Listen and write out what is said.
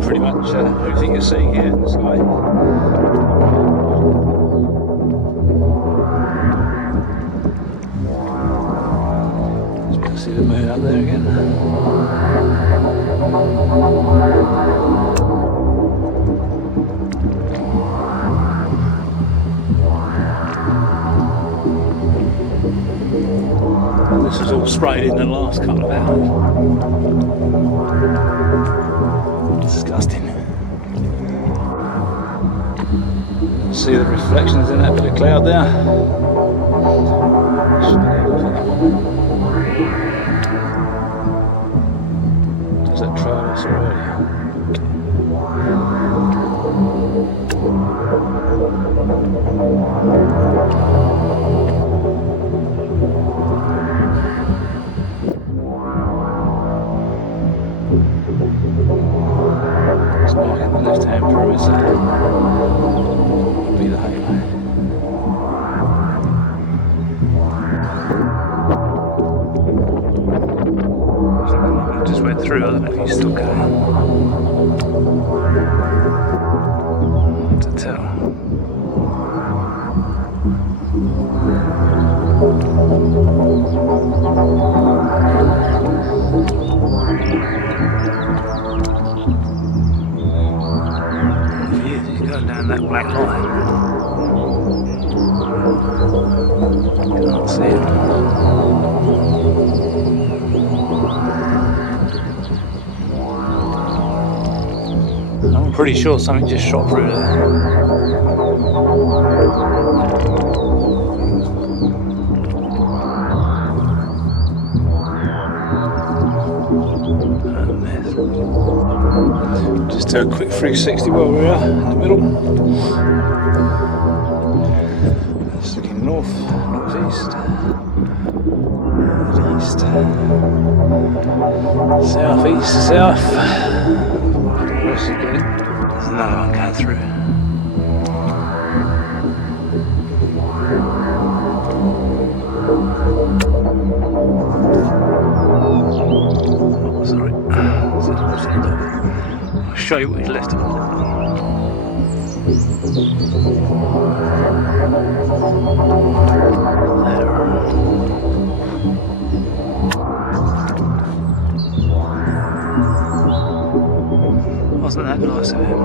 Pretty much everything you're seeing here in the sky. Just be able to see the moon up there again. And this was all sprayed in the last couple of hours. Disgusting. See the reflections in that bit of cloud there? Does that trail us already? Marking the left-hand perimeter would be the halo. I just went through, I don't know if he's still going. Hard to tell. Down that black line. Can't see it. I'm pretty sure something just shot through there. Just do a quick 360 while we are in the middle. Just looking north, northeast, east, southeast, south. There's another one going through. Sorry. I'll show you what he's left of it. Wasn't that nice of him?